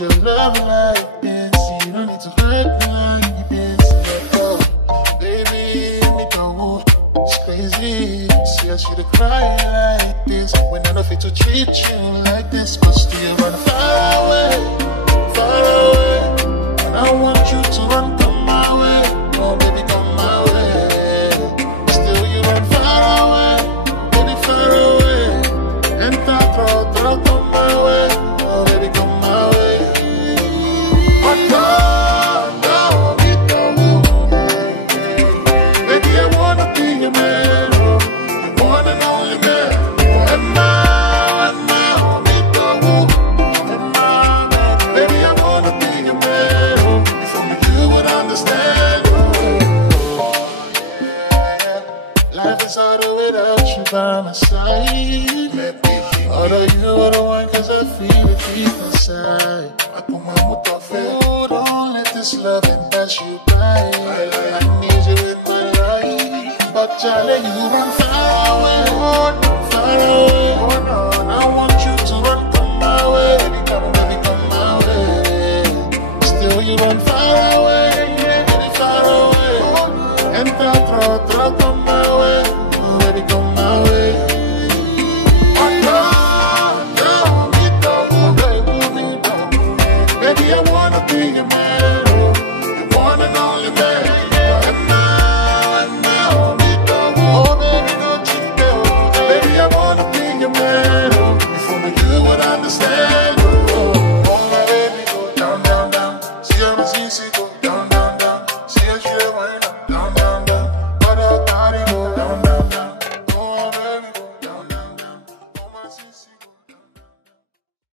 your love like this. You don't need to hurt me like this. Oh, baby, me don't. It's crazy. See, I should cry like this. When I don't fit to treat you like this, but still run far away, far away. And I want you to run, come my way. Oh, baby, come my way. Still you run far away, baby, far away. And throw, come my way. Oh, baby, come my way. Oh, no, me don't. Baby, I wanna be your man. You one and only man. And now, me don't. And now, baby, I wanna be your man. If only you would understand. Oh, yeah. Life is harder without you by my side. Although you are the one, cause I feel it deep inside. Oh, don't let this loving pass you by. I need you in my life. But Charlie, you run far away, far away. I want you to run, come my way. Baby, come my way. Still you run far away, baby, far away. And throw, come my way. Baby, come my way. Baby, I wanna be your man, the one and only man. And now, me don't. Oh, baby, don't you know? Baby, I wanna